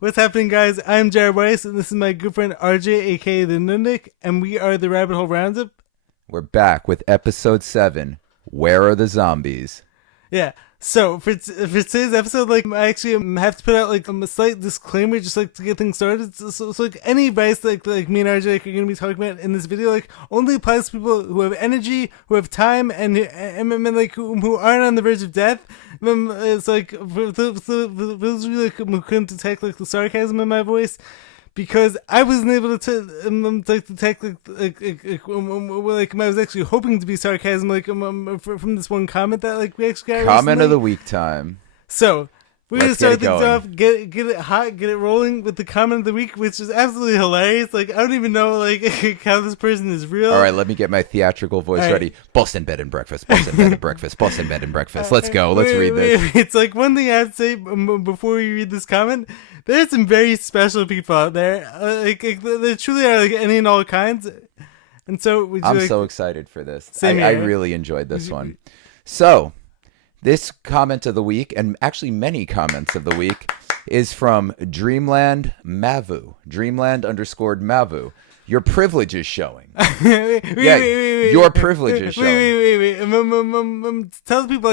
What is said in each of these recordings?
What's happening, guys? I'm Jared Weiss, and this is my good friend RJ, aka the Nundik, and we are the Rabbit Hole Roundup. We're back with episode 7. Where are the zombies? Yeah. So for today's episode, I actually have to put out a slight disclaimer, just to get things started. So any advice like me and RJ are going to be talking about in this video, only applies to people who have energy, who have time, and who aren't on the verge of death. It's for those of you who couldn't detect the sarcasm in my voice, because I wasn't able to detect I was actually hoping to be sarcasm from this one comment that we actually got Comment recently. of the week time. So we're gonna start things going. off, get it hot, get it rolling with the comment of the week, which is absolutely hilarious. I don't even know how this person is real. All right, let me get my theatrical voice All right. ready. Boston bed and breakfast. Boston bed and breakfast. Boston bed and breakfast. Let's go. Let's read this. It's one thing I have to say before we read this comment. There's some very special people out there. There truly are any and all kinds. And so, would you I'm so excited for this. Same I here. really enjoyed this one. So, this comment of the week, and actually many comments of the week, is from Dreamland Mavu. Dreamland_Mavu. Your privilege is showing. wait. Your privilege is showing. Wait. Tell the people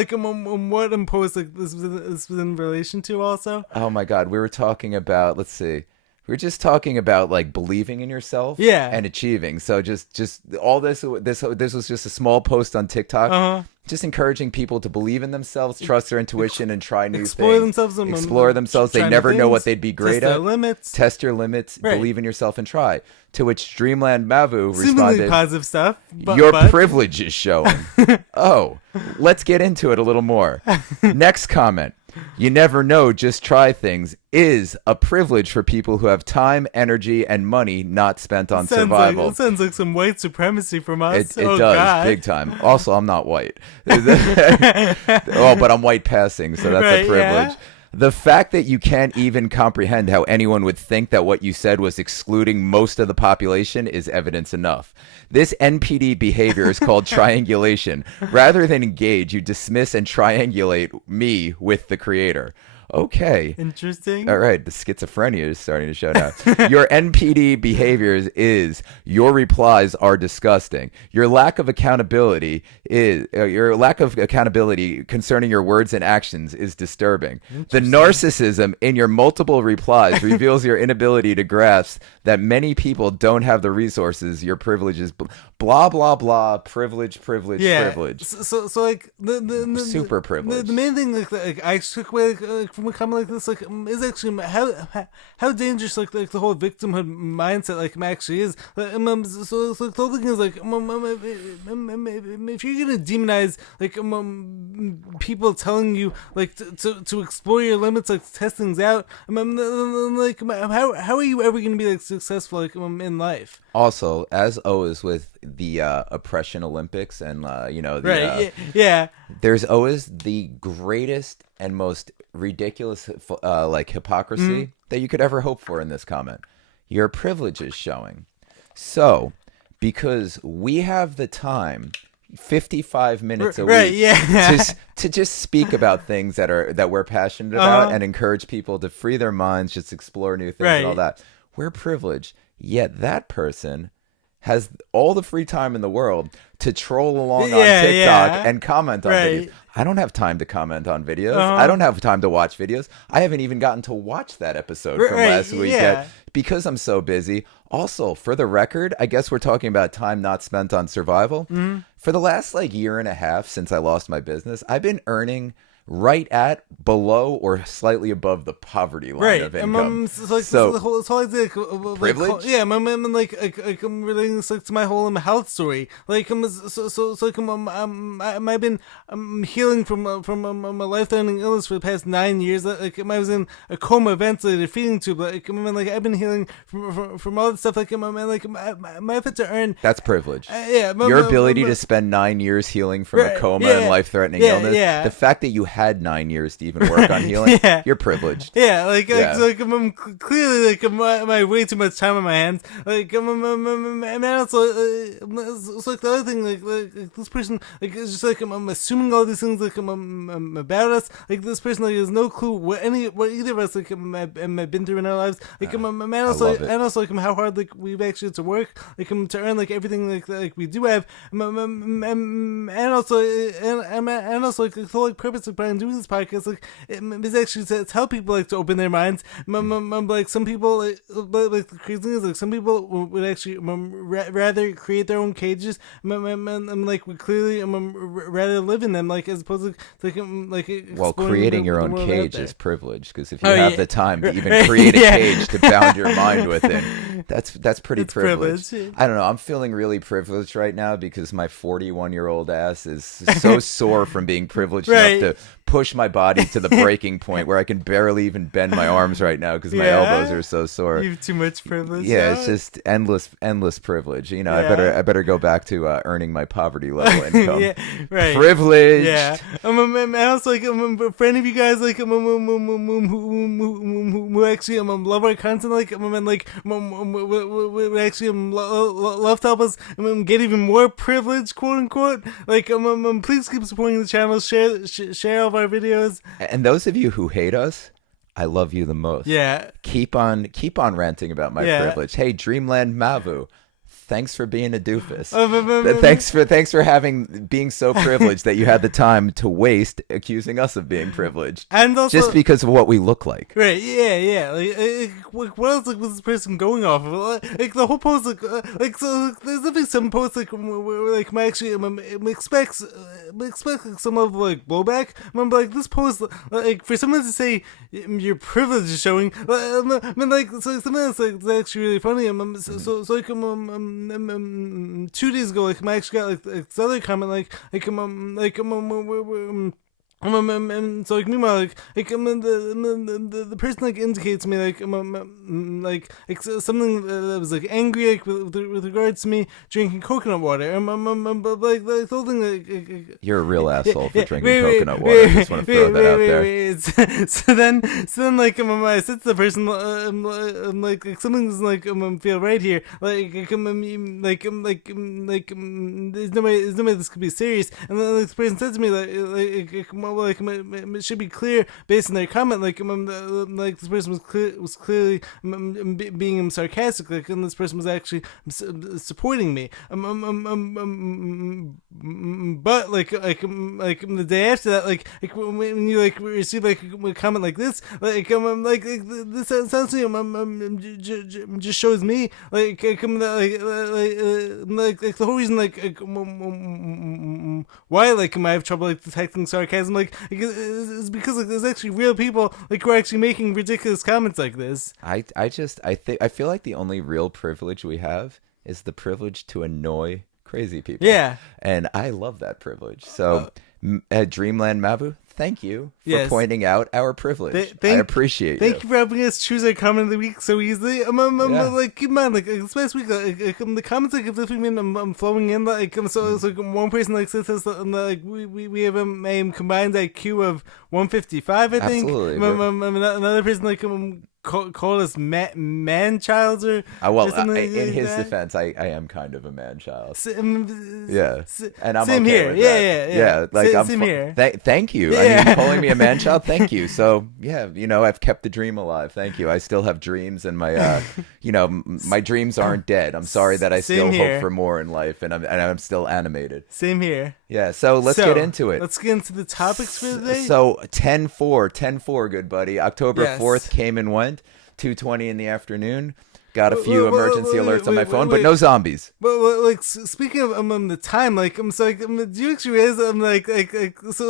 what post this was in relation to also. Oh my God, we were talking about, let's see. We were just talking about believing in yourself, Yeah. and achieving. So just all this was just a small post on TikTok, just encouraging people to believe in themselves, trust their intuition, and try new Explore things. themselves. Explore themselves. They try new never know things, what they'd be great test at. their limits. Test your limits. Right. Believe in yourself and try. To which Dreamland Mavu Seemingly responded, positive stuff. your privilege is showing. Oh, let's get into it a little more. Next comment. You never know, just try things is a privilege for people who have time, energy, and money not spent on survival. It sounds like some white supremacy from us. It Oh, does, God. big time. Also, I'm not white. Oh, but I'm white passing, so that's Right, a privilege. yeah. The fact that you can't even comprehend how anyone would think that what you said was excluding most of the population is evidence enough. This NPD behavior is called triangulation. Rather than engage, you dismiss and triangulate me with the creator. Okay. Interesting. All right, the schizophrenia is starting to show now. Your NPD behaviors is your replies are disgusting. Your lack of accountability concerning your words and actions is disturbing. The narcissism in your multiple replies reveals your inability to grasp that many people don't have the resources. Your privileges, blah blah blah. Privilege. Yeah. Privilege. So the Super privilege. The main thing I took away from a comment like this is actually how dangerous the whole victimhood mindset actually is. So the whole thing is if you're gonna demonize people telling you to explore your limits, test things out, how are you ever gonna be successful in life? Also, as always with the oppression Olympics and Yeah. there's always the greatest and most ridiculous hypocrisy that you could ever hope for in this comment. Your privilege is showing. So, because we have the time, 55 minutes a week, to just speak about things that we're passionate about and encourage people to free their minds, just explore new things and all that. We're privileged. Yet that person has all the free time in the world to troll along on TikTok and comment on videos. I don't have time to comment on videos. I don't have time to watch videos. I haven't even gotten to watch that episode from last week yet because I'm so busy. Also, for the record, I guess we're talking about time not spent on survival. For the last year and a half since I lost my business, I've been earning right at, below, or slightly above the poverty line of income. So the whole idea privilege. I'm relating this to my whole health story. I've been healing from a life-threatening illness for the past 9 years. I was in a coma, ventilated, feeding tube. I've been healing from all this stuff. My effort to earn. That's privilege. Your Your ability to spend 9 years healing from a coma and life-threatening illness. The fact that you had 9 years to even work on healing, Yeah. you're privileged. Yeah, Yeah. I'm clearly I have way too much time on my hands. And also, it's like the other thing, like this person, it's just like I'm assuming all these things, like I'm about us. Like this person, like has no clue what either of us like have been through in our lives. Like and also, love it. and also, like how hard like we've actually had to work, like to earn like everything like we do have, and also, like the whole like purpose of Brian doing this podcast, like is actually to help people like to open their minds. Like some people, like the crazy thing is, like some people would actually rather create their own cages, like we clearly rather live in them, like as opposed to like Well, creating the your own world out cage there. is privilege, because if you have the time to even create a cage to bound your mind within, that's pretty It's privileged. privilege. I don't know. I'm feeling really privileged right now because my 41-year-old ass is so sore from being privileged Right. enough to push my body to the breaking point where I can barely even bend my arms right now because my elbows are so sore. You have too much privilege. Yeah, it's just endless privilege. You know, I better go back to earning my poverty level income. Yeah, right. Privilege. Yeah. And also, like, for any of you guys, like, who actually love our content, like, and like, we actually love to help us get even more privilege, quote unquote. Like, please keep supporting the channel, share all of our videos. And those of you who hate us, I love you the most. Yeah. Keep on ranting about my privilege. Hey, Dreamland Mavu, thanks for being a doofus. Thanks for being so privileged that you had the time to waste accusing us of being privileged, And also, just because of what we look like. right? Yeah. Like, what else like was this person going off of? Like the whole post, like so. There's definitely some posts where like my actually expects like some of like blowback. Remember, like this post, like for someone to say your privilege is showing. I mean, like so something that's like that's actually really funny. So like 2 days ago, like I actually got like this other comment, and so like meanwhile like the person like indicates to me like something that was like angry like with regards to me drinking coconut water, but like the whole thing like You're a real asshole for drinking coconut water. I just want to throw that out there. So then I said to the person like something doesn't like feel right here, like there's no way this could be serious, and then like, the person said to me like it should be clear based on their comment, like this person was clearly being sarcastic, like, and this person was actually supporting me. But like the day after that, like when you like receive like a comment like this, like this essentially just shows me like the whole reason like why like I have trouble like detecting sarcasm like is because like there's actually real people like who are actually making ridiculous comments like this. I feel like the only real privilege we have is the privilege to annoy crazy people. Yeah. And I love that privilege. So Dreamland Mavu, thank you for pointing out our privilege. I appreciate you. Thank you for helping us choose our comment of the week so easily. Like, keep in mind, like this past week, the comments like have definitely been flowing in. Like, so it's like one person like says this, like we have a combined IQ of 155, I think. Absolutely. Another person like called us man-childs or in his defense, I am kind of a man-child. Yeah, and I'm same okay here. with Yeah. that. Yeah, like same here. Thank you. Yeah. I mean, calling me a man-child, thank you. So yeah, you know, I've kept the dream alive. Thank you. I still have dreams, and my my dreams aren't dead. I'm sorry that I still hope for more in life, and I'm still animated. Same here. Yeah, so let's get into it. Let's get into the topics for today. So 10-4, good buddy. October 4th came and went. 2:20 in the afternoon. Got a few emergency alerts on my phone, but no zombies. But like speaking of the time, like I'm sorry, do you actually realize so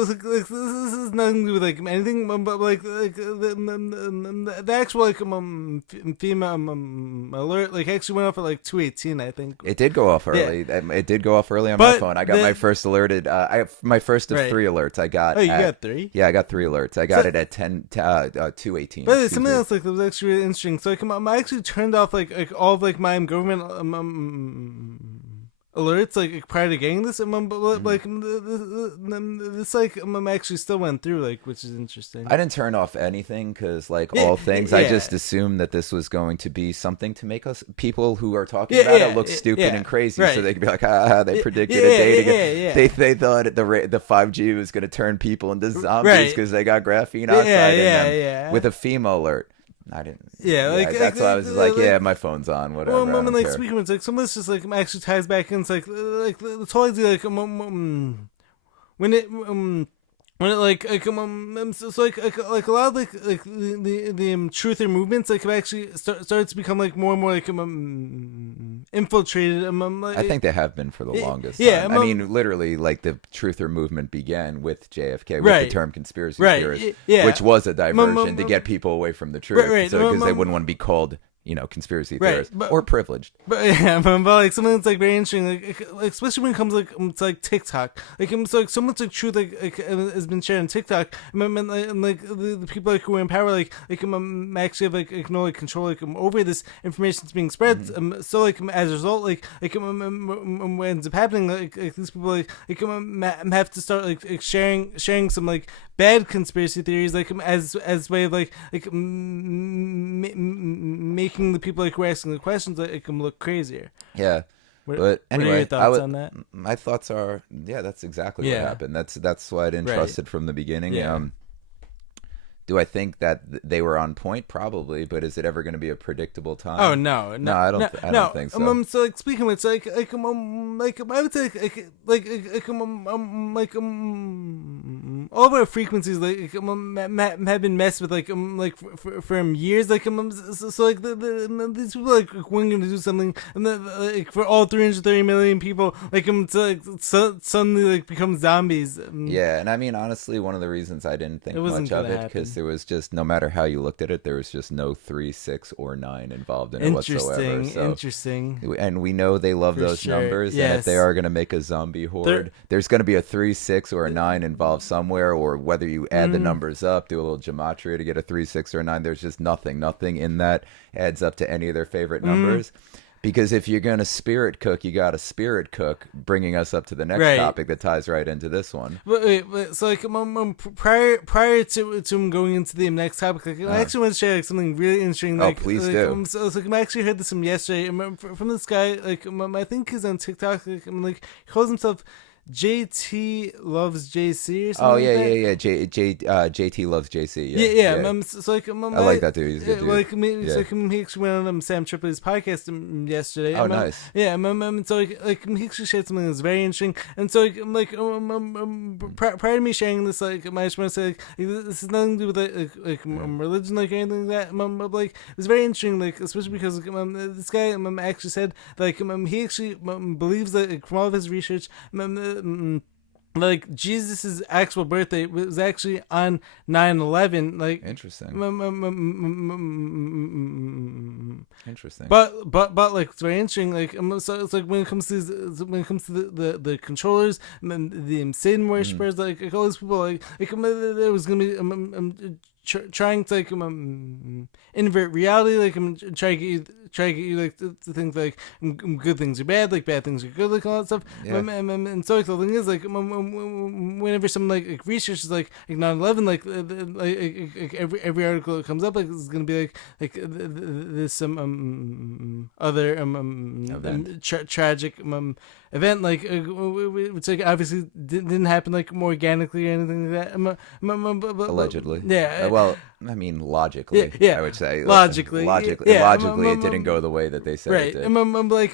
this is nothing to do with like anything, but like the actual like FEMA alert like actually went off at like 2:18, I think. It did go off early. Yeah. It did go off early on my phone. I got my first alerted. My first of 3 alerts. I got. Oh, you got 3? Yeah, I got 3 alerts. I got it at 2:18. But something else like that was actually really interesting. So like I actually turned off like all of like my government alerts like prior to getting this, but like this like actually still went through, like, which is interesting. I didn't turn off anything because, like Yeah, all things, yeah. I just assumed that this was going to be something to make us people who are talking Yeah, about yeah, it look stupid yeah, and crazy, right. so they could be like, ah, they predicted yeah, a date yeah, again. yeah. They thought the 5G was going to turn people into zombies Right. because they got graphene Yeah, oxide in yeah, them yeah. with a FEMA alert. I didn't. Yeah, like that's why I was just like, yeah, my phone's on, whatever. Well, I don't like care. speaking of it's like some of this just like actually ties back in. It's like the whole idea like when it so like a lot of like the truther movements like have actually started to become like more and more like infiltrated. Like, I think they have been for the longest yeah, time. I mean, literally, like the truther movement began with JFK, with right, the term conspiracy right, theorist, yeah, which was a diversion to get people away from the truth, right, so because they wouldn't want to be called, conspiracy theorists or privileged. But yeah, but like something that's like very interesting, like especially when it comes like to like TikTok, like so like so much like truth like has been shared on TikTok, and like the people like who are in power like actually have like no like control like over this information that's being spread. Mm-hmm. So like as a result, like what ends up happening, like these people like have to start like sharing some like bad conspiracy theories like as way of like making the people like who are asking the questions like it can look crazier. Yeah. What But anyway, are your thoughts on that? My thoughts are, that's exactly Yeah. what happened. That's why I didn't trust it from the beginning. Yeah. Do I think that they were on point? Probably, but is it ever going to be a predictable time? Oh no, I don't think so. So like speaking of which, like I would say all of our frequencies like have been messed with like for years like so like these people like weren't going to do something and then like for all 330 million people like to like suddenly like become zombies. Yeah, and I mean honestly, one of the reasons I didn't think much of it because there was just, no matter how you looked at it, there was just no 3, 6, or 9 involved in it whatsoever. So, interesting. And we know they love those numbers. Yes. And if they are going to make a zombie horde, there's going to be a 3, 6, or a 9 involved somewhere. Or whether you add the numbers up, do a little gematria to get a 3, 6, or a 9. There's just nothing in that adds up to any of their favorite numbers. Because if you're going to spirit cook, you got to spirit cook, bringing us up to the next topic that ties right into this one. Wait, so like prior to him going into the next topic, like, I actually want to share like something really interesting. Like, please like, do. So I actually heard this from yesterday from this guy. Like I think he's on TikTok. Like, he calls himself JT Loves JC or something. Oh yeah. JT Loves JC. Yeah. So like, I like that dude. He's a good dude. Like, so he actually went on Sam Tripoli's podcast yesterday. Oh, nice. Yeah. So like he actually shared something that's very interesting. And so prior to me sharing this, like I just want to say like this has nothing to do with like religion like anything like that. But like it's very interesting, like especially because this guy actually said like he actually believes that like, from all of his research. Like Jesus's actual birthday was actually on 9/11. Like interesting. Interesting. But like it's very interesting. Like so it's like when it comes to the controllers, the Satan worshippers, like all these people, like there was gonna be trying to like invert reality, like try to get you like to think like good things are bad, like bad things are good, like all that stuff. Yeah. And so like the thing is like whenever some like research is like 9/11, like every article that comes up like it's gonna be like this other tragic event like which like obviously didn't happen like more organically or anything like that. Allegedly. Yeah. Well, I mean, logically. Yeah. I would say logically. Logically, it didn't go the way that they said it did. Like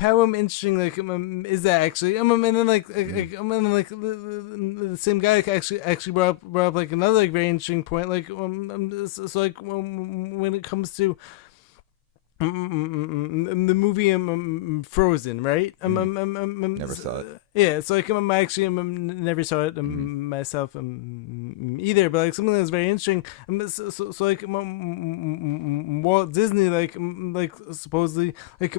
how interesting like is that actually? And then like the same guy like, actually brought up like another like very interesting point. Like so like when it comes to the movie Frozen, right? Never saw it. Yeah, so like I actually never saw it myself either, but like something that's very interesting. So like Walt Disney like supposedly like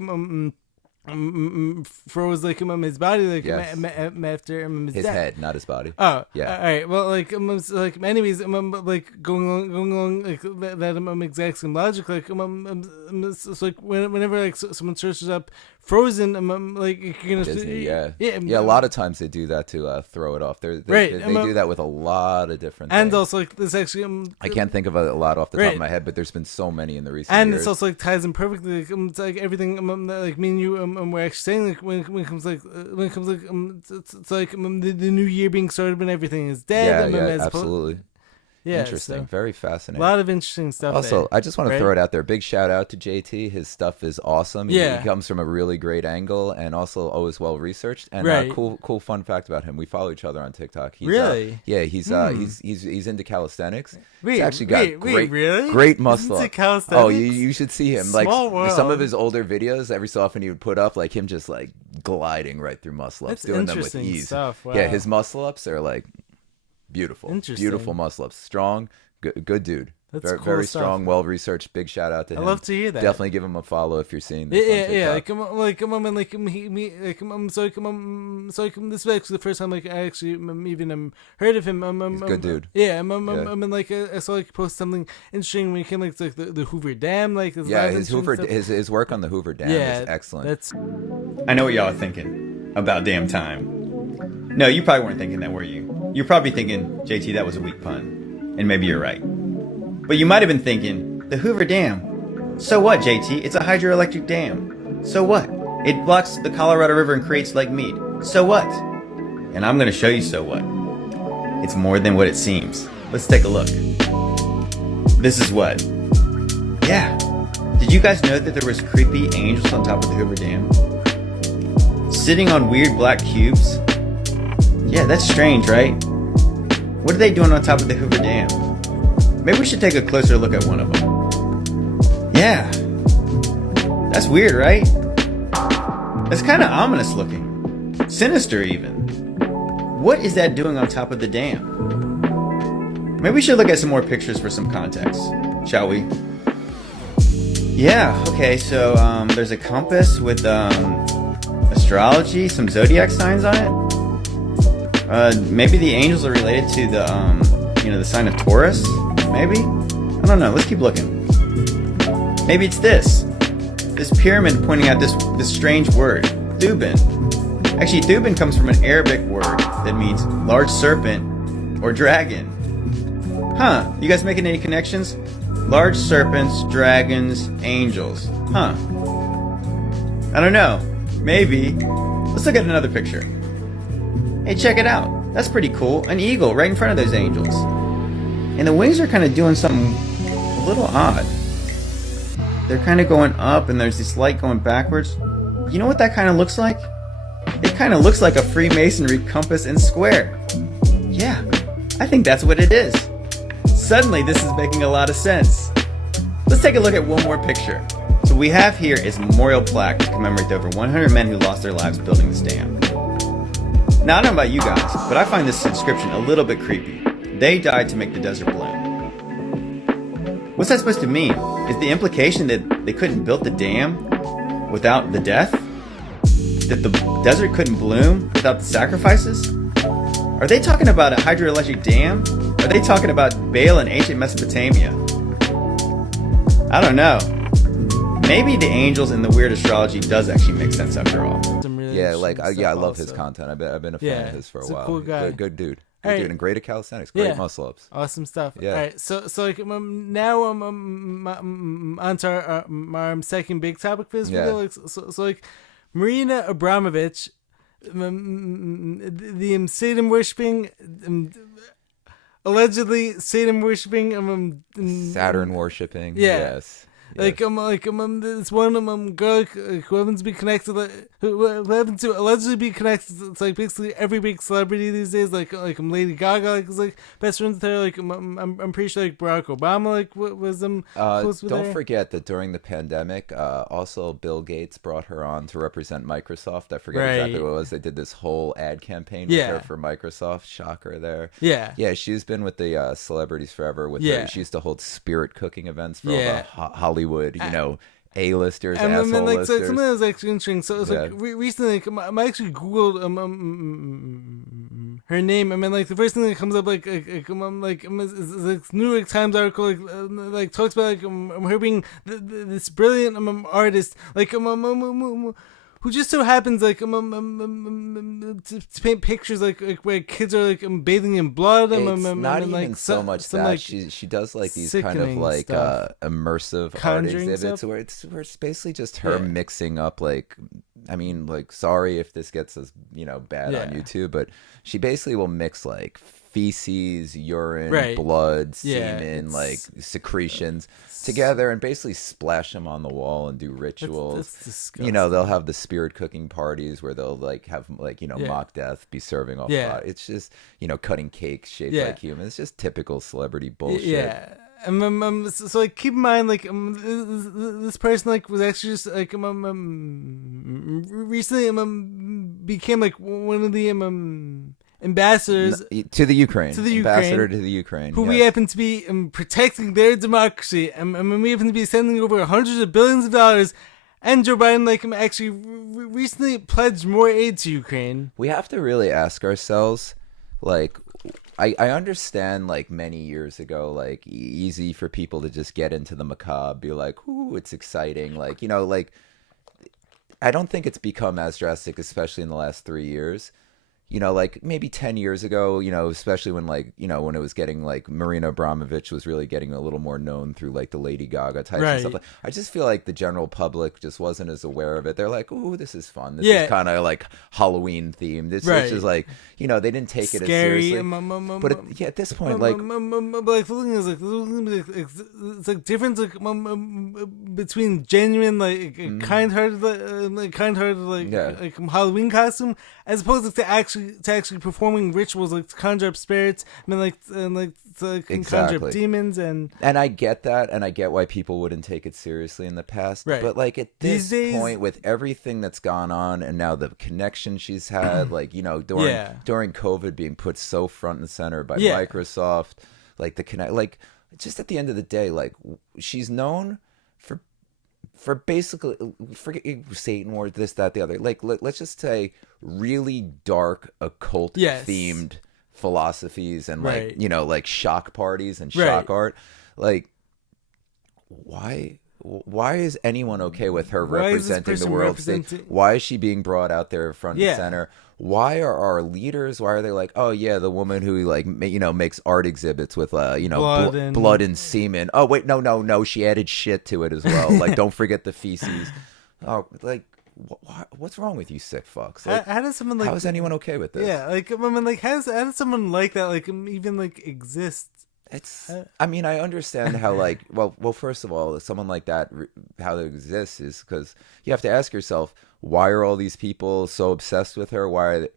froze like his body like Yes. after his His death. head, not his body. Oh, Yeah. All right. Well, like, anyways, like going along, like that exact same logic, like, it's like whenever like someone searches up Frozen, like you're gonna Disney, yeah, a lot of times they do that to throw it off. They do that with a lot of different and things. also like this actually, I can't think of a lot off the top of my head, but there's been so many in the recent and years. it's also like ties in perfectly. Like, it's like everything that, like me and you we're actually saying, like when it comes like it's like the new year being started when everything is dead. Yeah, absolutely. Yeah, interesting. so, Very fascinating. A lot of interesting stuff. Also, there, I just want to throw it out there. Big shout out to JT. His stuff is awesome. He comes from a really great angle and also always well researched. And cool fun fact about him. We follow each other on TikTok. He's, really? He's into calisthenics. He's actually got really? great muscle up. Oh, you should see him. Small like some of his older videos, every so often he would put up like him just like gliding right through muscle ups, doing them with ease. Stuff. Wow. Yeah, his muscle ups are like beautiful. Beautiful muscle ups. Strong, good dude. That's very strong, well researched. Big shout out to him. I love to hear that. Definitely give him a follow if you're seeing this. Yeah. This is actually the first time like I actually even heard of him. He's a good dude. Yeah, I saw like post something interesting when he came like the Hoover Dam, like his work on the Hoover Dam is excellent. I know what y'all are thinking about damn time. No, you probably weren't thinking that, were you? You're probably thinking, JT, that was a weak pun, and maybe you're right. But you might have been thinking, the Hoover Dam. So what, JT? It's a hydroelectric dam. So what? It blocks the Colorado River and creates Lake Mead. So what? And I'm going to show you so what. It's more than what it seems. Let's take a look. This is what. Yeah. Did you guys know that there was creepy angels on top of the Hoover Dam? Sitting on weird black cubes? Yeah, that's strange, right? What are they doing on top of the Hoover Dam? Maybe we should take a closer look at one of them. Yeah. That's weird, right? That's kind of ominous looking. Sinister, even. What is that doing on top of the dam? Maybe we should look at some more pictures for some context, shall we? Yeah, okay, so there's a compass with astrology, some zodiac signs on it. Maybe the angels are related to the sign of Taurus. Maybe? I don't know. Let's keep looking. Maybe it's this pyramid pointing out this strange word, Thuban. Actually, Thuban comes from an Arabic word that means large serpent or dragon. Huh? You guys making any connections? Large serpents, dragons, angels. Huh? I don't know. Maybe. Let's look at another picture. Hey, check it out. That's pretty cool. An eagle right in front of those angels. And the wings are kind of doing something a little odd. They're kind of going up and there's this light going backwards. You know what that kind of looks like? It kind of looks like a Freemasonry compass and square. Yeah, I think that's what it is. Suddenly this is making a lot of sense. Let's take a look at one more picture. So what we have here is a memorial plaque to commemorate the over 100 men who lost their lives building this dam. Now I don't know about you guys, but I find this inscription a little bit creepy. They died to make the desert bloom. What's that supposed to mean? Is the implication that they couldn't build the dam without the death? That the desert couldn't bloom without the sacrifices? Are they talking about a hydroelectric dam? Are they talking about Baal in ancient Mesopotamia? I don't know. Maybe the angels and the weird astrology does actually make sense after all. Yeah, I love his content. I've been a fan of his for a while. Cool guy. Good dude. Good dude, and great at calisthenics. Great muscle ups. Awesome stuff. Yeah. All right. So like now onto our second big topic for this video. Like, so like Marina Abramovic, the Satan worshipping, allegedly Satan worshipping, Saturn worshipping. Yeah. Yes. Like this one girl who happens to be connected, who happens to allegedly be connected. It's like basically every big celebrity these days. Like Lady Gaga, is like best friends with her. Like I'm pretty sure like Barack Obama was close with her. Don't forget that during the pandemic, also Bill Gates brought her on to represent Microsoft. I forget exactly what it was. They did this whole ad campaign with her for Microsoft. Shocker there. Yeah. She's been with the celebrities forever. She used to hold spirit cooking events for all the Hollywood, A-listers, And asshole then, like, so listers. something that was actually interesting. So it's like Yeah. recently, like, I actually googled her name. I mean, like, the first thing that comes up, is like New York Times article, like talks about like her being this brilliant artist, like who just so happens like to paint pictures like where kids are like bathing in blood. It's not and, even like, so much some, that like, she does like these kind of sickening like stuff. immersive art Conjuring exhibits stuff? where it's basically just her Yeah. mixing up like, I mean, like, sorry if this gets us bad on Yeah. YouTube, but she basically will mix like feces, urine, Right. blood, Yeah, semen, like it's- secretions together and basically splash them on the wall and do rituals. That's disgusting. They'll have the spirit cooking parties where they'll like have like Yeah. mock death be serving off Yeah. body. It's just cutting cakes shaped Yeah. like humans. It's just typical celebrity bullshit. Yeah. So like keep in mind like this person like was actually just like recently became like one of the ambassadors To the Ukraine. To the Ambassador Ukraine, to the Ukraine. who we yes. happen to be protecting their democracy, and we happen to be sending over hundreds of billions of dollars. And Joe Biden like actually recently pledged more aid to Ukraine. We have to really ask ourselves, like, I understand like many years ago, like easy for people to just get into the macabre, be like, ooh, it's exciting. Like, like I don't think it's become as drastic, especially in the last 3 years. Like maybe 10 years ago, especially when like, when it was getting like Marina Abramovic was really getting a little more known through like the Lady Gaga types and stuff. Right. I just feel like the general public just wasn't as aware of it. They're like, ooh, this is fun. This Yeah. is kind of like Halloween themed. It's Right. just like, they didn't take it as Scary. seriously. But at this point, like, like the thing is like it's like difference like between genuine like kind-hearted Yeah. like Halloween costume as opposed to actually performing rituals like to conjure up spirits and to conjure Exactly. up demons and I get that, and I get why people wouldn't take it seriously in the past. Right. But like at this These days- point, with everything that's gone on, and now the connection she's had, like during Yeah. during COVID being put so front and center by Yeah. Microsoft, like the connect, like just at the end of the day, like she's known for basically forget Satan or this, that, the other. Like let's just say really dark occult Yes. themed philosophies and Right. like like shock parties and Right. shock art. Like why is anyone okay with her Why is this representing the person world stage? representing- Why is she being brought out there front Yeah. and center? Why are our leaders? Why are they like, oh yeah, the woman who like makes art exhibits with blood and semen? Oh wait, no, she added shit to it as well. Like don't forget the feces. Oh, like what's wrong with you sick fucks? Like, how does someone like how is anyone okay with this? yeah like like how does someone like that like even like exist? It's. I mean, I understand how like well. First of all, someone like that, how it exists is because you have to ask yourself, why are all these people so obsessed with her? Why are they?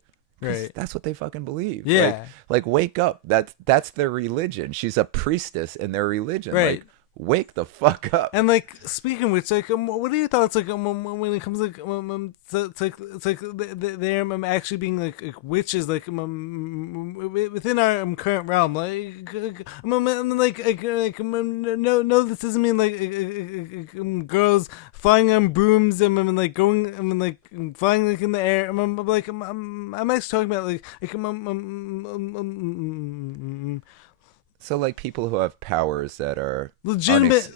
'Cause Right. that's what they fucking believe. Yeah. Like wake up. That's their religion. She's a priestess in their religion. Right. Like wake the fuck up. And like speaking of which, like, what are your thoughts like when it comes like it's like they're actually being like witches like within our current realm like no this doesn't mean like girls flying on brooms and like going like flying like in the air. I'm actually talking about like So like people who have powers that are legitimate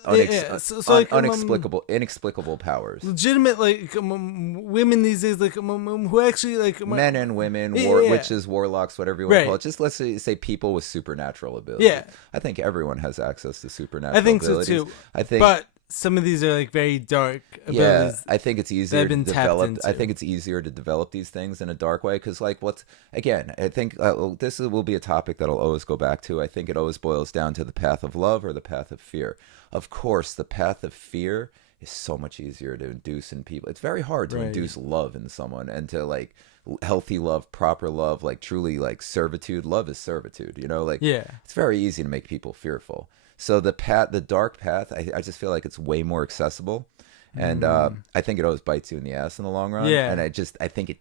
inexplicable powers. legitimate like women these days like who actually like Men and women, Yeah, yeah. witches, warlocks, whatever you want to Right. call it. Just let's say people with supernatural abilities. Yeah. I think everyone has access to supernatural I think so abilities. too. I think, But some of these are like very dark yeah, abilities. I think it's easier have to been tapped develop. I into. think it's easier to develop these things in a dark way because, like, I think this will be a topic that I'll always go back to. I think it always boils down to the path of love or the path of fear. Of course, the path of fear is so much easier to induce in people. It's very hard to Right. induce love in someone and to like healthy love, proper love, like truly like servitude. Love is servitude, like Yeah. it's very easy to make people fearful. So the dark path, I just feel like it's way more accessible. And I think it always bites you in the ass in the long run. Yeah. And I think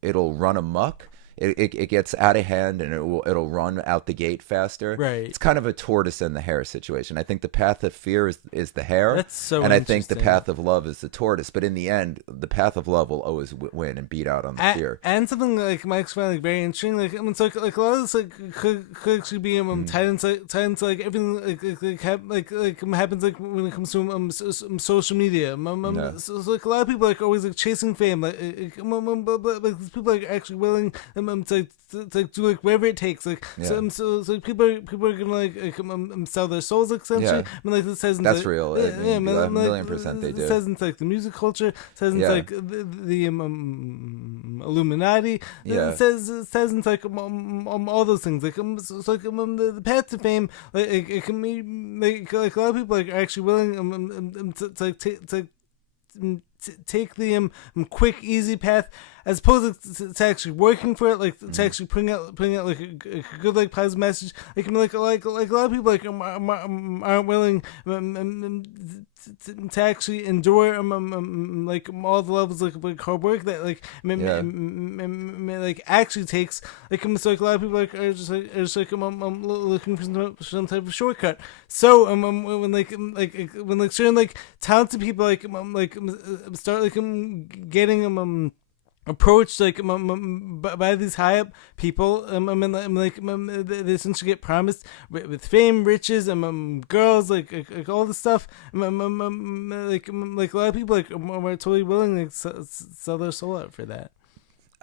it'll run amok it gets out of hand and it'll run out the gate faster. Right. It's kind of a tortoise and the hare situation. I think the path of fear is the hare. That's so And I think the interesting. path of love is the tortoise. But in the end, the path of love will always win and beat out on the fear. And something like Mike's found like very interesting. Like it's like a lot of this like could actually be tied into like everything happens like when it comes to social media. So like a lot of people like always like chasing fame. Like people like actually willing to do like whatever it takes. Like so people are gonna like sell their souls essentially. Yeah. I mean, like this says That's real. I mean, a million% they do. It says into like the music culture. It says into like the Illuminati. It says into like all those things. Like so like the path to fame. Like it can be like a lot of people like are actually willing to take the quick easy path as opposed to actually working for it, like to actually putting out like a good like positive message. Like I mean, like a lot of people like aren't willing to actually endure like all the levels like hard work that like like actually takes. Like so like a lot of people like are just like looking for some type of shortcut. So when certain like talented people like start like getting approached like by these high up people, they essentially get promised with fame, riches, girls, like all this stuff. Like a lot of people like are totally willing to sell their soul out for that.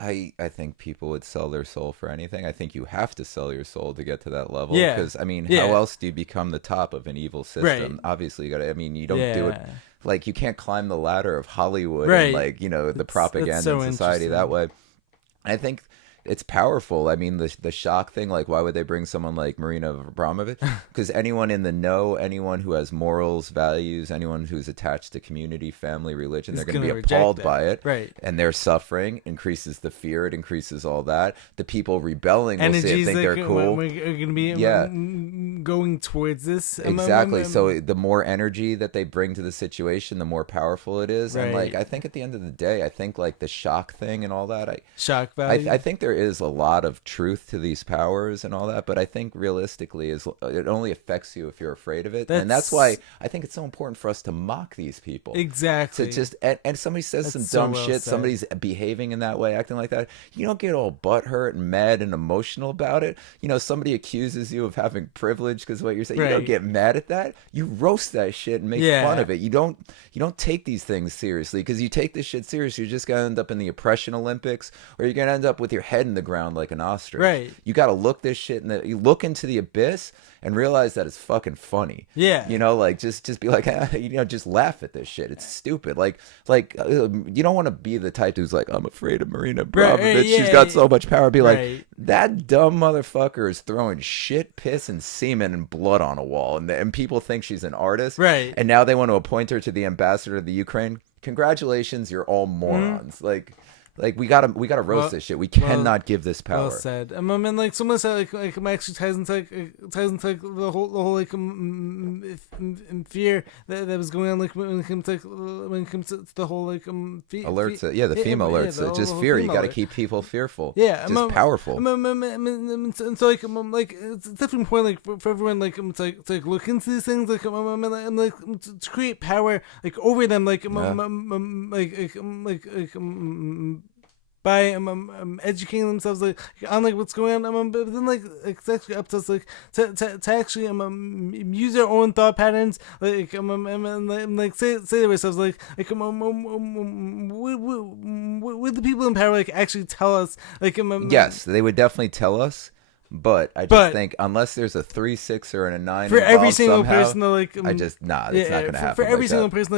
I think people would sell their soul for anything. I think you have to sell your soul to get to that level. Yeah. Because, I mean, how else do you become the top of an evil system? Right. Obviously, you got to, I mean, you don't do it. Like, you can't climb the ladder of Hollywood and, like, you know, the propaganda so in society that way. I think it's powerful. I mean, the shock thing, like, why would they bring someone like Marina Abramovic? Because anyone in the know, anyone who has morals, values, anyone who's attached to community, family, religion, they're going to be appalled by it. Right. And their suffering increases the fear. It increases all that. The people rebelling will say, think they're cool. We're going to be going towards this. Exactly. So the more energy that they bring to the situation, the more powerful it is. Right. And, like, I think at the end of the day, I think, like, the shock thing and all that. Shock value? I think there is a lot of truth to these powers and all that, but I think realistically it only affects you if you're afraid of it. And that's why I think it's so important for us to mock these people. Exactly. To just and somebody says some dumb shit, somebody's behaving in that way, acting like that, you don't get all butthurt and mad and emotional about it. You know, somebody accuses you of having privilege because what you're saying, you don't get mad at that. You roast that shit and make fun of it. You don't take these things seriously, because you take this shit seriously, you're just gonna end up in the oppression Olympics, or you're gonna end up with your head in the ground like an ostrich. Right. You got to look this shit you look into the abyss and realize that it's fucking funny. Yeah. You know, like just be like, you know, just laugh at this shit. It's stupid. Like you don't want to be the type who's like, I'm afraid of Marina Abramovic. She's got so much power. Be like, that dumb motherfucker is throwing shit, piss, and semen and blood on a wall, and people think she's an artist. Right. And now they want to appoint her to the ambassador of the Ukraine. Congratulations, you're all morons. Like we gotta roast this shit. We cannot give this power. Well said. I mean, like someone said, like actually ties into like the whole like fear that was going on, like when it comes to the whole like alerts. The FEMA alerts. It's just fear. You got to keep people fearful. Yeah, just powerful. And so like it's definitely important like for everyone like to look into these things like to create power like over them by educating themselves like on like what's going on, but then like it's actually up to us like to actually use our own thought patterns, like like say to ourselves like would the people in power like actually tell us like yes, they would definitely tell us. But I just think unless there's a 3, 6, or a 9 for every single somehow, person, like it's not gonna happen. For every single person,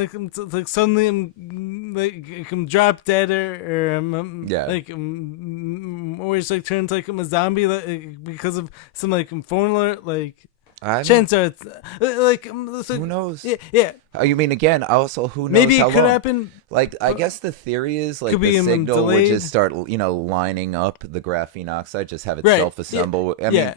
like suddenly drop dead or or just like turn into like a zombie like because of some like phone alert, like. Chances are it's like who knows? Yeah. Oh, you mean again? Also, who knows? Maybe how it could long? happen. Like, I guess the theory is like the signal would just start, lining up the graphene oxide, just have it self-assemble. I mean,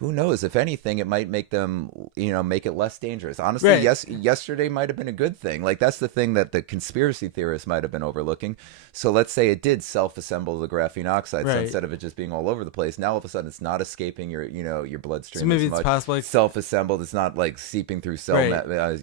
who knows? If anything, it might make them, make it less dangerous. Honestly, Right. yes, yesterday might have been a good thing. Like, that's the thing that the conspiracy theorists might have been overlooking. So let's say it did self-assemble the graphene oxide. So Right. instead of it just being all over the place, now all of a sudden it's not escaping your bloodstream So maybe as it's much. possible, like- Self-assembled. It's not like seeping through Right.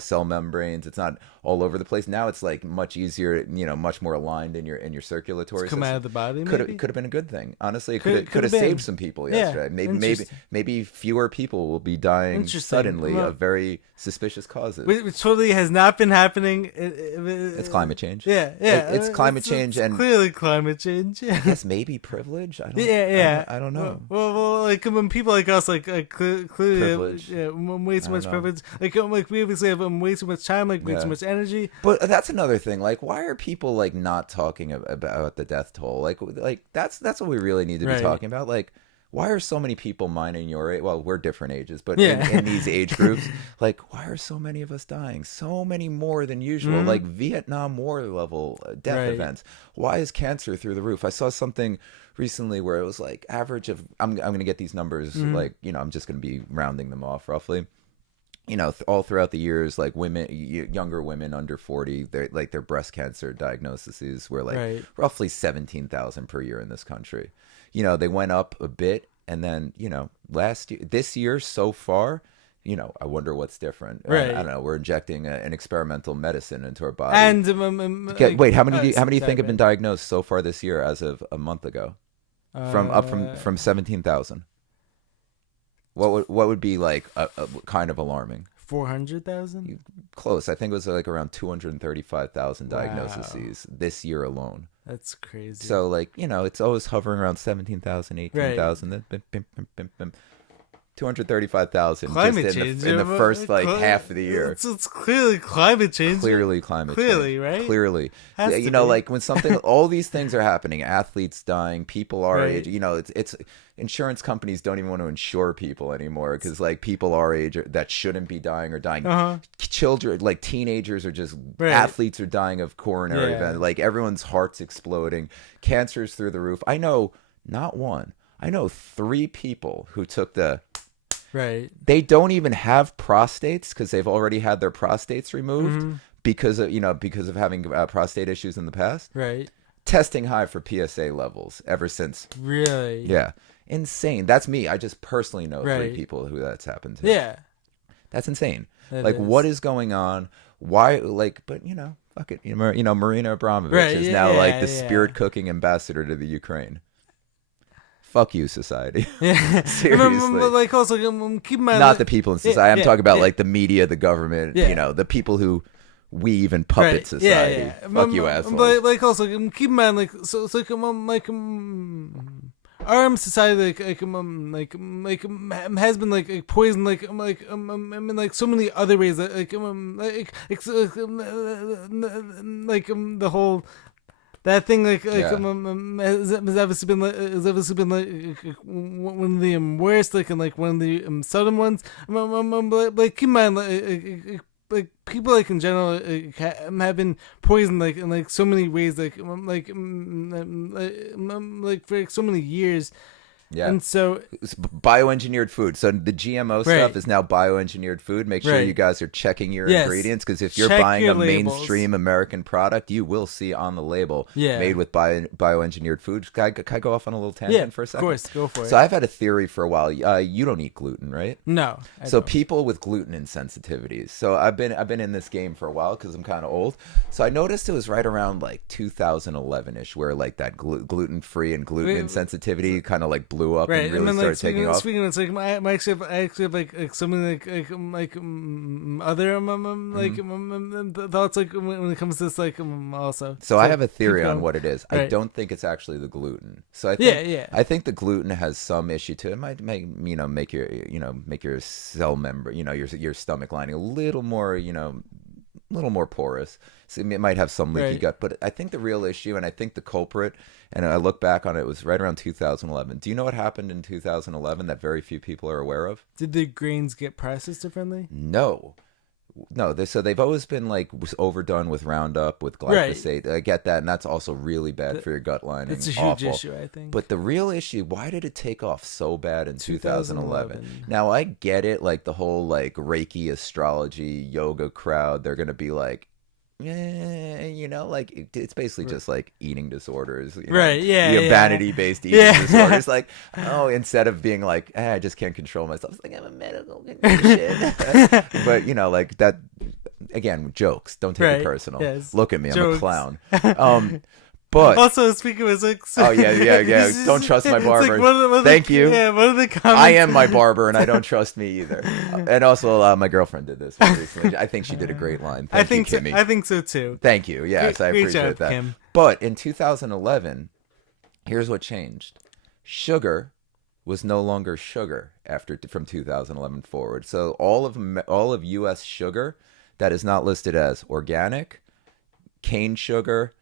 cell membranes. It's not all over the place. Now it's like much easier, much more aligned in your circulatory Come system. out of the body, Could maybe? have been a good thing. Honestly, it Could could have have been. saved some people Yeah, yesterday. Maybe fewer people will be dying Interesting. suddenly Well- of very suspicious causes. Which totally has not been happening. It's climate change. Yeah. It's climate change and clearly climate change. I guess maybe privilege. I don't, Yeah. I don't know. Well, like when people like us, clearly, Privilege. way too much know. privilege. Like we obviously have way too much time, way Yeah. too much energy. But that's another thing. Like, why are people like not talking about the death toll? Like that's what we really need to be Right. talking about. Like, why are so many people mine in your age? Well, we're different ages, but Yeah. in these age groups, like, why are so many of us dying? So many more than usual. Like Vietnam War level death Right. events. Why is cancer through the roof? I saw something recently where it was like average of. I'm going to get these numbers. Like, I'm just going to be rounding them off roughly. All throughout the years, like younger women under 40, their breast cancer diagnoses were like Right. roughly 17,000 per year in this country. They went up a bit, and then this year so far, I wonder what's different. Right. I don't know. We're injecting an experimental medicine into our body. And Okay, wait, how many do you think sorry, have been diagnosed so far this year as of a month ago? From 17,000. What would be like a kind of alarming? 400,000? Close. I think it was like around 235,000 Wow. diagnoses this year alone. That's crazy. So like, it's always hovering around 17,000, 18,000. Then bim, bim, bim, bim, bim. 235,000 climate just change in the first like half of the year. It's clearly climate change. Clearly climate Clearly, change. right? Clearly. Has to be. Like when all these things are happening, athletes dying, people our Right. age, it's insurance companies don't even want to insure people anymore because like people our age that shouldn't be dying are dying. Children, like teenagers are just, Right. athletes are dying of coronary Yeah. events. Like everyone's heart's exploding. Cancer's through the roof. I know not one. I know 3 people who took Right. they don't even have prostates because they've already had their prostates removed because of having prostate issues in the past. Right. Testing high for PSA levels ever since. Really? Yeah, insane. That's me. I just personally know 3 Right. people who that's happened to. Yeah. That's insane. That Like, is. what is going on? Why? Like, but fuck it. Marina Abramovic Right, is yeah, now like the yeah. spirit cooking ambassador to the Ukraine. Fuck you, society. Yeah. Seriously. Like also, keep in mind. Not the people in society. I'm yeah, talking about yeah. like the media, the government, Yeah. the people who weave and puppet Right. society. Yeah. Fuck you, assholes. But like also, keep in mind, like so our society has been like poisoned in like so many other ways that the whole that thing has obviously been one of the worst and like one of the sudden ones. Like keep in mind like people like in general have been poisoned in like so many ways like for so many years. Yeah. And so It's bioengineered food. So the GMO Right. stuff is now bioengineered food. Make sure Right. you guys are checking your Yes. ingredients because if you're Check buying your a labels. mainstream American product, you will see on the label Yeah. made with bioengineered food. Can I go off on a little tangent yeah, for a of second? course, go for it. So I've had a theory for a while. You don't eat gluten, right? No. I So don't. people with gluten insensitivities. So I've been in this game for a while because I'm kind of old. So I noticed it was right around like 2011ish where like that gluten free and gluten Wait, insensitivity kind of like blew up Right, and really then, started taking off. Speaking of, it's like I actually have like something other thoughts like when it comes to this also. So I have a keep theory on going. what it is. I Right. don't think it's actually the gluten. So I Yeah, think yeah. I think the gluten has some issue to it. It might make your cell member, your stomach lining a little more, porous. So it might have some leaky Right. gut, but I think the real issue and I think the culprit, and I look back on it, was right around 2011. Do you know what happened in 2011 that very few people are aware of? Did the grains get processed differently? No. No, so they've always been like overdone with Roundup, with glyphosate. I get that, and that's also really bad for your gut lining. It's a huge Awful. issue, I think. But the real issue, why did it take off so bad in 2011? 2011. Now I get it, like the whole like Reiki astrology yoga crowd, they're gonna be like, like it's basically just like eating disorders, right? vanity-based eating disorders. Like, instead of being like, I just can't control myself, it's like I'm a medical condition. But like that. Again, jokes. Don't take it personal. Yes. Look at me, Jokes. I'm a clown. But also, speaking of like, oh yeah. Don't trust my barber. Like Thank you. Yeah, one of the comments. I am my barber, and I don't trust me either. And also, my girlfriend did this recently. I think she did a great line. I think Kimmy. I think so too. Thank you. Yes, I appreciate job, that. Kim. But in 2011, here's what changed: sugar was no longer sugar from 2011 forward. So all of U.S. sugar that is not listed as organic, cane sugar,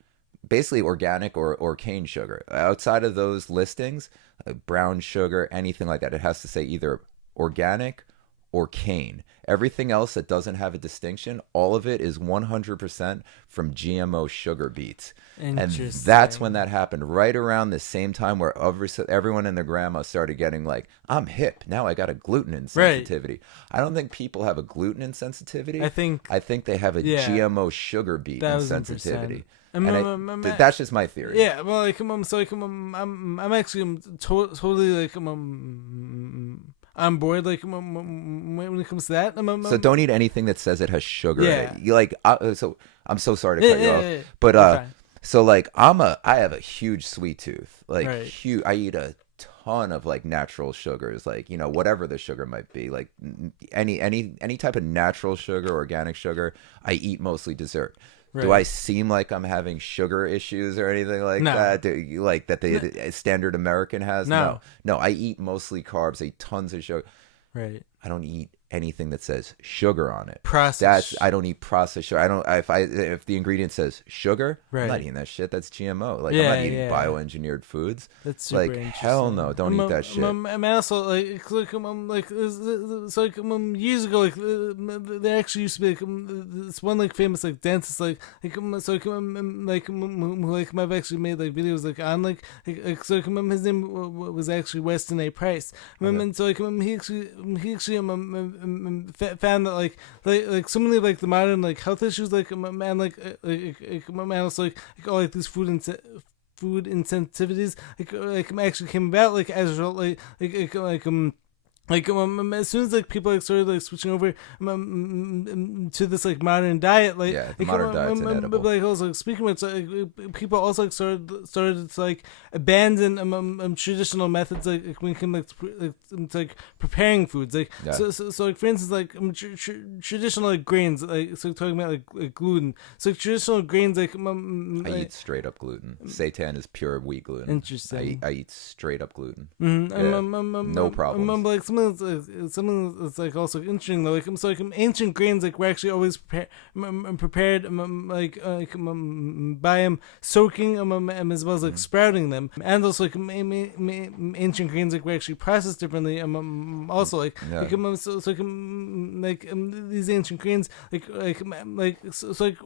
basically organic or cane sugar. Outside of those listings, brown sugar, anything like that, it has to say either organic or cane. Everything else that doesn't have a distinction, all of it is 100% from GMO sugar beets. And that's when that happened, right around the same time where everyone and their grandma started getting like, I'm hip. Now I got a gluten insensitivity. Right. I don't think people have a gluten insensitivity. I think they have a GMO sugar beet insensitivity. And that's just my theory. Yeah, well, like, I'm actually totally like, I'm bored, like, when it comes to that. So don't eat anything that says it has sugar in it. You like, so I'm so sorry to cut you off. Yeah. But so like I have a huge sweet tooth. Like huge. I eat a ton of like natural sugars, like whatever the sugar might be, like any type of natural sugar, organic sugar. I eat mostly dessert. Right. Do I seem like I'm having sugar issues or anything like that? Like that the standard American has? No. I eat mostly carbs. I eat tons of sugar. Right. I don't eat anything that says sugar on it. I don't eat processed sugar. I don't. If the ingredient says sugar, I'm not eating that shit. That's GMO. Like I'm not eating bioengineered foods. That's super like hell no. Don't eat that shit. And also like years ago, like there actually used to be like this one like famous like dentist like I've actually made like videos like on like his name was actually Weston A. Price. And so like he actually found that like so many like the modern like health issues like also like all like these food insensitivities like actually came about like as a result as soon as like people like started like switching over to this like modern diet, like the modern diet's inedible. Like also speaking of like people also like started to like abandon traditional methods like when it came to preparing foods like so like for instance like traditional like grains like so talking about like gluten, so like, traditional grains like I eat straight up gluten. Seitan is pure wheat gluten. Interesting. I eat straight up gluten. No problem. Like something that's like also interesting though, like so like ancient grains like were actually always prepared by soaking as well as like sprouting them, and also like ancient grains like were actually processed differently also like these ancient grains so like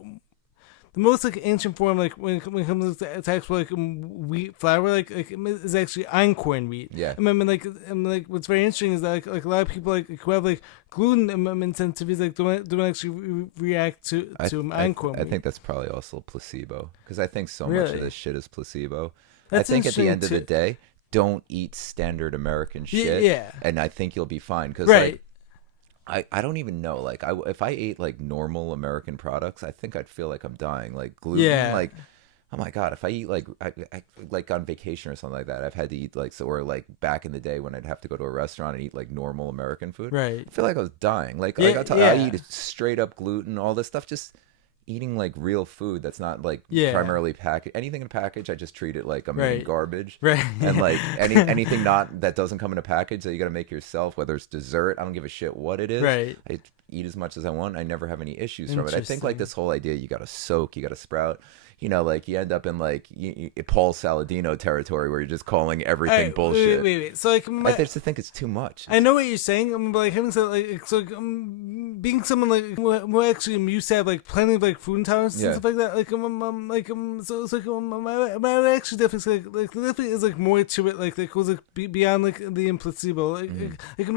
the most like ancient form like when it comes to actual like wheat flour like is actually einkorn wheat. Yeah. And like what's very interesting is that like a lot of people like who have like gluten insensitivities like don't actually react to einkorn wheat. I think that's probably also placebo, because I think so much of this shit is placebo. That's I think at the end of the day, don't eat standard American shit. Yeah. And I think you'll be fine, because like I don't even know. Like, if I ate like normal American products, I think I'd feel like I'm dying. Like gluten, like, oh my god, if I eat like I like on vacation or something like that, I've had to eat like or like back in the day when I'd have to go to a restaurant and eat like normal American food. Right. I feel like I was dying. Like I eat straight up gluten, all this stuff. Just eating like real food that's not like primarily packaged. Anything in a package, I just treat it like I'm eating garbage. Right. And like anything that doesn't come in a package that you got to make yourself, whether it's dessert, I don't give a shit what it is. Right. I eat as much as I want. I never have any issues from it. I think like this whole idea, you got to soak, you got to sprout. like you end up in like Paul Saladino territory where you're just calling everything bullshit. Wait. So like, I just think it's too much. I know what you're saying, but like having said like, so like, being someone like who actually used to have like plenty of like food intolerance and stuff like that, so it's like I would actually definitely say like there definitely is like more to it, like that goes like beyond like the placebo,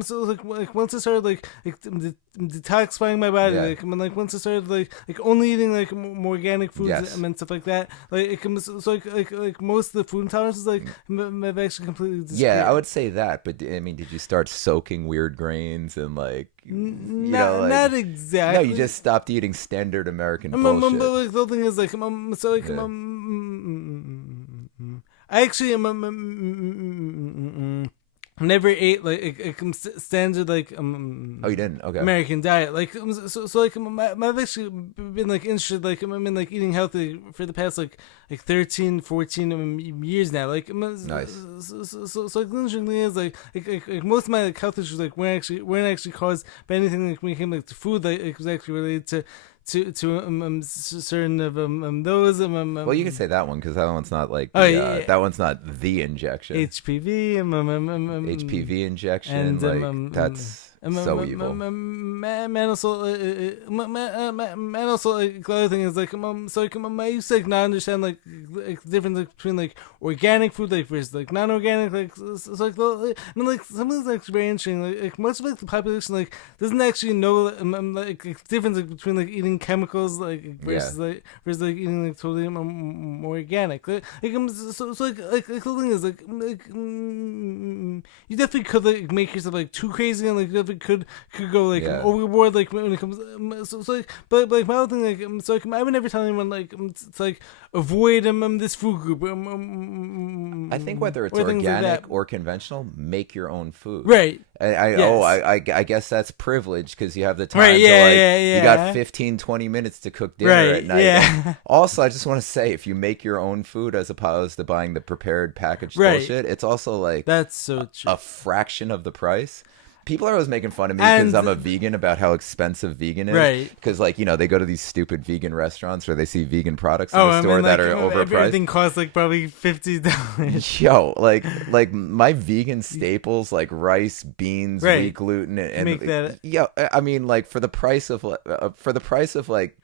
so like once I started like detoxifying my body, like once I started like only eating like more organic foods and stuff like that, like like most of the food intolerances like have actually completely disappeared. Yeah, I would say that, but I mean, did you start soaking weird grains and like not exactly? No, you just stopped eating standard American bullshit. But like the whole thing is like I actually never ate like standard like oh, you didn't? Okay. American diet, like so like I've actually been like interested, like I'm in like eating healthy for the past like 13 14 years now, like nice. So like the interesting thing is like most of my like health issues like weren't actually caused by anything like when it came like to food, like it was actually related to certain of those well, you can say that one because that one's not like that one's not the injection. HPV HPV injection, and like that's so evil. Man, also like the other thing is like so like I used to like not understand like the difference like, between like organic food like versus like non-organic, like so like I mean like something's like very interesting, like most of like the population like doesn't actually know like difference like, between like eating chemicals like versus like eating like totally more organic, so like the thing is like you definitely could like make yourself like too crazy, and like you definitely could go like overboard like when it comes so like but like my whole thing like so like I would never tell anyone like it's like avoid this food group. I think whether it's organic or conventional, make your own food. Right. I guess that's privilege because you have the time right, you got 15-20 minutes to cook dinner at night. Yeah. Also, I just want to say, if you make your own food as opposed to buying the prepared packaged bullshit, it's also like that's so true. A fraction of the price. People are always making fun of me because I'm a vegan about how expensive vegan is. Right. Because, like, they go to these stupid vegan restaurants where they see vegan products in the store that are overpriced. Everything costs, like, probably $50. Yo, like my vegan staples, like rice, beans, wheat gluten, and make that. Yeah, I mean, like, for the price of like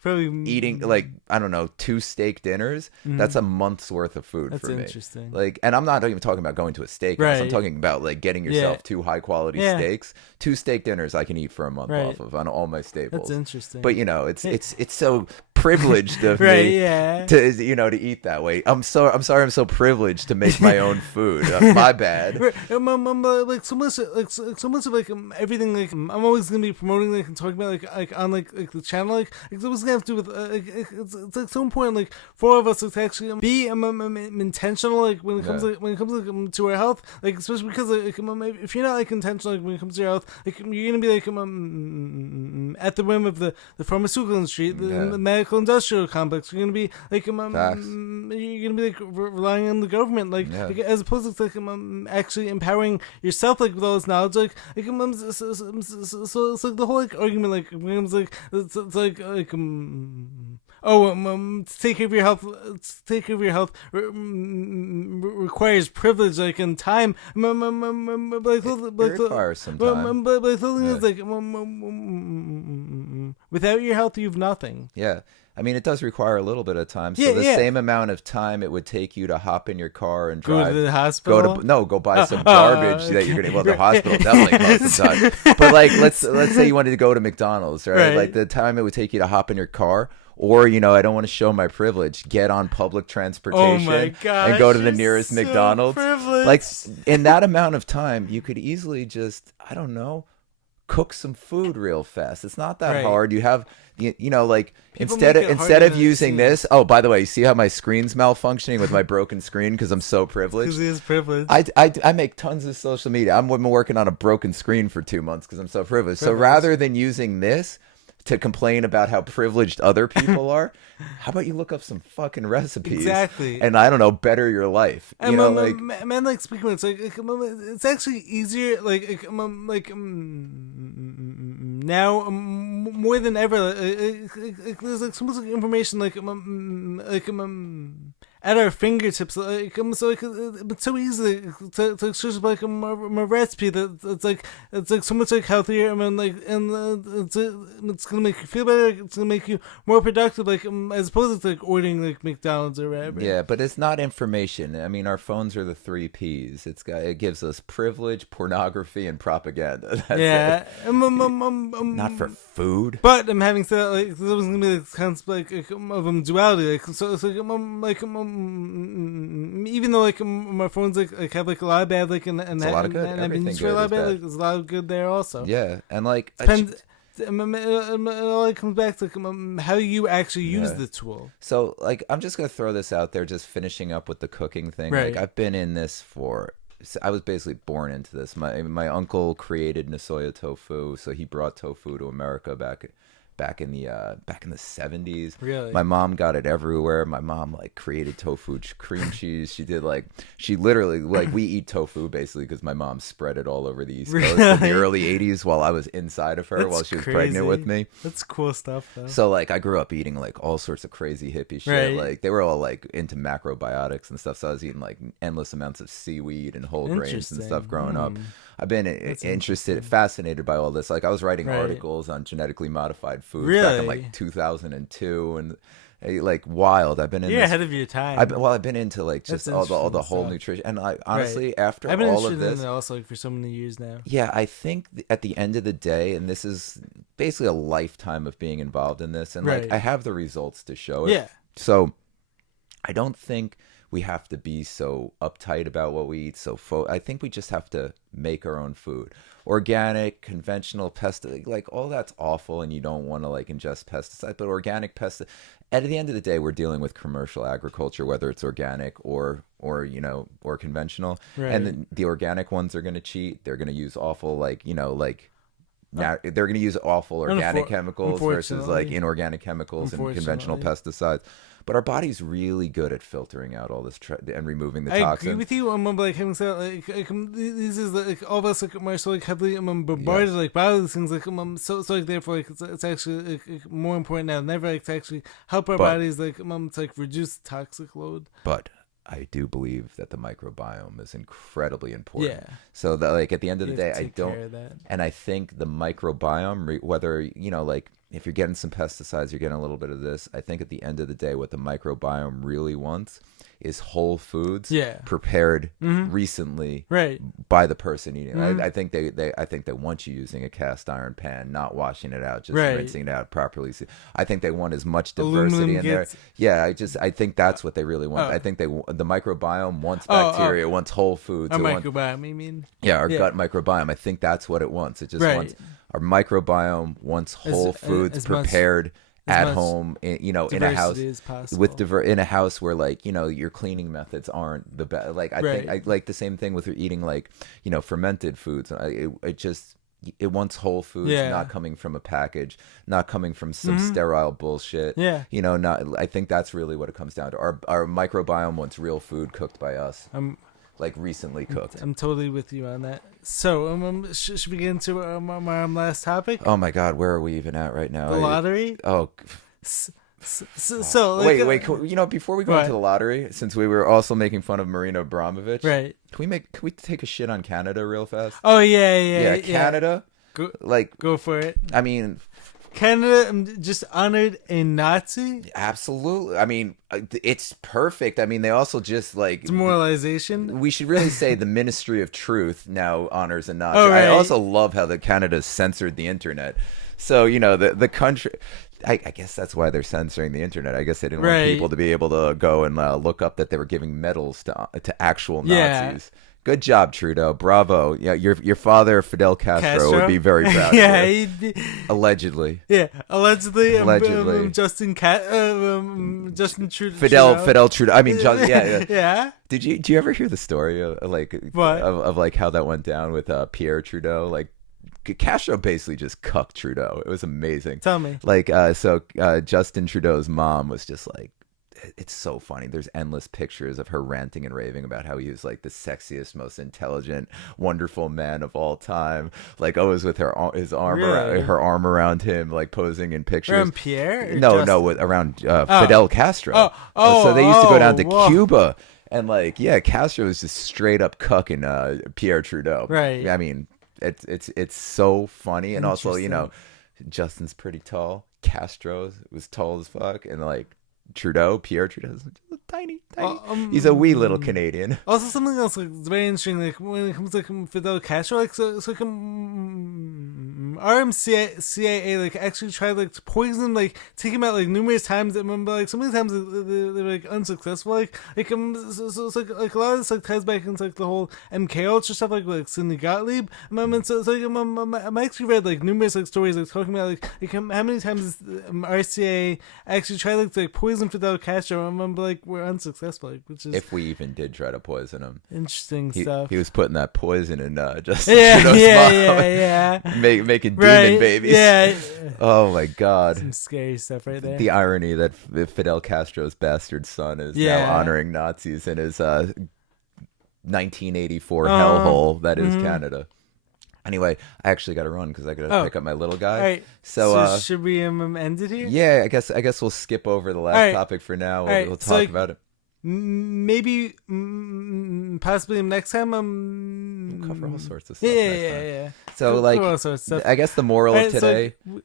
probably eating, like, I don't know, 2 steak dinners, that's a month's worth of food for me. That's interesting. Like, and I'm not even talking about going to a steakhouse. I'm talking about, like, getting yourself 2 high-quality steaks. 2 steak dinners I can eat for a month off of on all my staples. That's interesting. But it's so privileged of me to to eat that way. I'm sorry I'm so privileged to make my own food. My bad. Like so much of like everything like I'm always gonna be promoting like and talking about like on like the channel like it's always gonna have to do with it's like so important like for all of us to actually be intentional like when it comes to our health, like especially because like if you're not like intentional like when it comes to your health, like you're gonna be like at the whim of the pharmaceutical industry, the medical industrial complex. You're gonna be like you're gonna be like relying on the government, like as opposed to like actually empowering yourself like with all this knowledge, like so it's like the whole like argument like it's like to take care of your health. Requires privilege, like and time. It requires some time. But the thing is, like, without your health, you've nothing. Yeah. I mean, it does require a little bit of time. So the same amount of time it would take you to hop in your car and drive. Go to the hospital? Go buy some garbage that you're going to... Well, the hospital definitely most of the time. But, like, let's say you wanted to go to McDonald's, right? Like, the time it would take you to hop in your car... Or, I don't want to show my privilege. Get on public transportation and go to the nearest McDonald's. Privileged. Like, in that amount of time, you could easily just, I don't know, cook some food real fast. It's not that hard. You have, like, instead of using this. Oh, by the way, you see how my screen's malfunctioning with my broken screen because I'm so privileged? Because he is privileged. I make tons of social media. I've been working on a broken screen for 2 months because I'm so privileged. So rather than using this to complain about how privileged other people are, how about you look up some fucking recipes? Exactly. And I don't know, better your life. And like speaking of it, it's actually easier, now more than ever, there's like so much information at our fingertips. It's so easy to search like a recipe that's like so much like healthier. I mean, it's gonna make you feel better. It's gonna make you more productive. As opposed to like ordering like McDonald's or whatever. Yeah, but it's not information. I mean, our phones are the 3 Ps. It gives us privilege, pornography, and propaganda. That's it. Not for food. But I'm having said that, like there was gonna be like kind of like of duality. Like so, it's even though like my phones like have like a lot of bad like and a lot of good. and I've been used for a lot of bad. Like, there's a lot of good there also. Yeah, and like depends. It all comes back to how you actually use the tool. So like I'm just gonna throw this out there, just finishing up with the cooking thing. Right. Like I've been in this I was basically born into this. My uncle created Nasoya tofu, so he brought tofu to America back in the 70s. Really? My mom got it everywhere. My mom like created tofu cream cheese. She literally like we eat tofu basically because my mom spread it all over the East Coast in the early 80s while I was inside of her while she was pregnant with me. That's cool stuff though. So like I grew up eating like all sorts of crazy hippie shit. Right. Like they were all like into macrobiotics and stuff. So I was eating like endless amounts of seaweed and whole grains and stuff growing up. I've been fascinated by all this. Like I was writing articles on genetically modified foods back in like 2002 and like wild. I've been in. You're ahead of your time. I've been into like just all the whole nutrition. And I honestly after I've been all of interested this, in it also like for so many years now. Yeah, I think at the end of the day, and this is basically a lifetime of being involved in this, and like I have the results to show it. Yeah. So I don't think we have to be so uptight about what we eat. I think we just have to make our own food. Organic, conventional pesticide, like all that's awful, and you don't want to like ingest pesticide. But organic pesticide, at the end of the day, we're dealing with commercial agriculture, whether it's organic or conventional. Right. And the organic ones are going to cheat. They're going to use awful they're going to use awful organic chemicals versus like inorganic chemicals and conventional pesticides. But our body's really good at filtering out all this and removing the toxins. I agree with you. Like having said, these is like all of us like are so like heavily bombarded like by these things. Like so like therefore like it's actually like, more important now than ever like, to actually help our bodies like to like reduce the toxic load. But I do believe that the microbiome is incredibly important. Yeah. So that like at the end of the day, I don't, care of that. And I think the microbiome, whether like if you're getting some pesticides, you're getting a little bit of this. I think at the end of the day, what the microbiome really wants is whole foods, prepared recently, by the person eating. I think they want you using a cast iron pan, not washing it out, just rinsing it out properly. So I think they want as much diversity in there. Yeah, I think that's what they really want. I think the microbiome wants bacteria, it wants whole foods. Our microbiome, you mean? Yeah, our gut microbiome. I think that's what it wants. It just wants our microbiome wants whole foods prepared. At home, in a house in a house where like your cleaning methods aren't the best. Like I think I like the same thing with eating like fermented foods. It wants whole foods, not coming from a package, not coming from some sterile bullshit. Yeah, I think that's really what it comes down to. Our microbiome wants real food cooked by us. Like recently cooked. I'm totally with you on that. So, should we get into our last topic? Oh my God, where are we even at right now? The lottery? Oh. So like, wait. Before we go into the lottery, since we were also making fun of Marina Abramovic, can we take a shit on Canada real fast? Oh yeah. Canada. Go for it. I mean, Canada just honored a Nazi? Absolutely. I mean, it's perfect. I mean, they also just like demoralization. We should really say the Ministry of Truth now honors a Nazi. I also love how Canada censored the internet. So the country. I guess that's why they're censoring the internet. I guess they didn't want people to be able to go and look up that they were giving medals to actual Nazis. Good job, Trudeau. Bravo. Yeah, your father, Fidel Castro, would be very proud of you. He'd be... Allegedly. Yeah, allegedly. Justin Trudeau. Fidel Trudeau. I mean, yeah. Yeah. Do you ever hear the story of like how that went down with Pierre Trudeau? Like, Castro basically just cucked Trudeau. It was amazing. Tell me. Like, Justin Trudeau's mom was just like, it's so funny. There's endless pictures of her ranting and raving about how he was like the sexiest, most intelligent, wonderful man of all time. Like always with his arm around, her arm around him, like posing in pictures. Around Pierre? No, around Fidel Castro. So they used to go down to Cuba, and like, yeah, Castro was just straight up cucking Pierre Trudeau. Right. I mean, it's so funny, and also, you know, Justin's pretty tall. Castro was tall as fuck, and like Pierre Trudeau's tiny. He's a wee little Canadian. Also, something else like very interesting, like when it comes to like Fidel Castro, like so like CIA like actually tried like to poison him, like take him out like numerous times. I remember like so many times they were like unsuccessful. So it's like a lot of this like ties back into like the whole MK Ultra stuff, like Sidney Gottlieb. So it's like I actually read like numerous like stories like talking about like how many times RCA actually tried like to like poison Fidel Castro. I remember like we're unsuccessful, like, which is if we even did try to poison him. Interesting stuff. He was putting that poison in Justin Trudeau's mouth. Yeah. Making demon babies. Yeah. Oh my God. Some scary stuff right there. The irony that Fidel Castro's bastard son is now honoring Nazis in his 1984 hellhole that is Canada. Anyway, I actually got to run because I got to pick up my little guy. All right. So should we end it here? Yeah, I guess we'll skip over the last topic for now. We'll talk about it. Maybe possibly next time we'll cover all sorts of stuff. Yeah. So I guess the moral of today. So,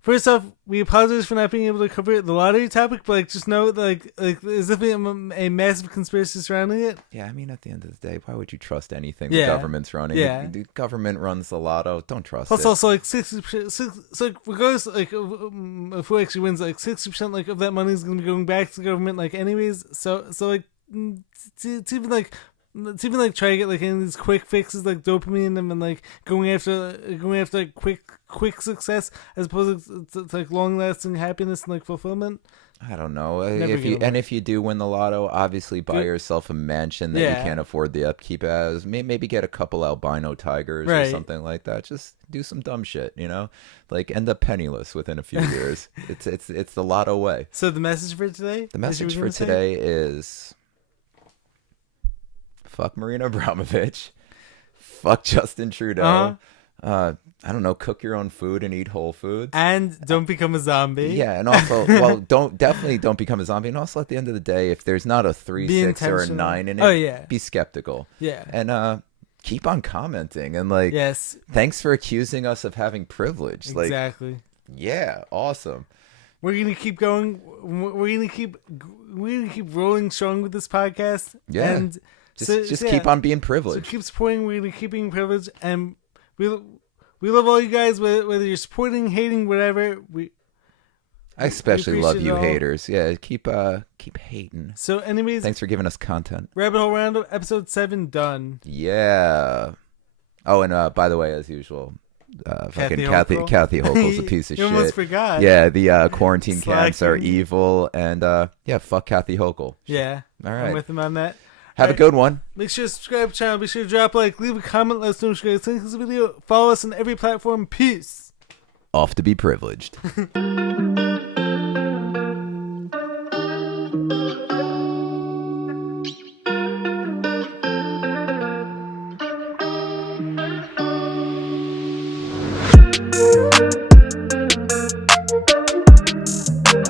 first off, we apologize for not being able to cover the lottery topic, but like just know that like there's definitely a massive conspiracy surrounding it. Yeah, I mean, at the end of the day, why would you trust anything the government's running? Yeah, the government runs the lotto. Don't trust Plus, it. also like 60%. So like regardless, like if who actually wins, like 60% like of that money is going to be going back to the government, like anyways. So like to even like try to get like any of these quick fixes like dopamine and like going after like quick success as opposed to like long lasting happiness and like fulfillment. I don't know. If you do win the lotto, obviously buy yourself a mansion that you can't afford the upkeep as. Maybe get a couple albino tigers or something like that. Just do some dumb shit, you know, like end up penniless within a few years. It's the lotto way. So the message for today. The message for today is. Fuck Marina Abramovic. Fuck Justin Trudeau. I don't know. Cook your own food and eat whole foods. And don't become a zombie. Yeah, and also, definitely don't become a zombie. And also, at the end of the day, if there's not a 3, 6, or a 9 in it, be skeptical. Yeah, and keep on commenting and like, thanks for accusing us of having privilege. Exactly. Like, yeah, awesome. We're gonna keep going. We're gonna keep rolling strong with this podcast. Yeah. And just keep on being privileged. So keep supporting. We're gonna keep being privileged, and we love all you guys. Whether you're supporting, hating, whatever. I especially love you haters. Yeah, keep hating. So, anyways, thanks for giving us content. Rabbit Hole Roundup, episode 7 done. Yeah. Oh, and by the way, as usual, Kathy Hochul's a piece of shit. You almost forgot. Yeah, the quarantine camps are evil, and fuck Kathy Hochul. Yeah. All right. I'm with him on that. Have a good one. Make sure to subscribe to the channel. Be sure to drop a like, leave a comment, let us know what you guys think of this video. Follow us on every platform. Peace. Off to be privileged.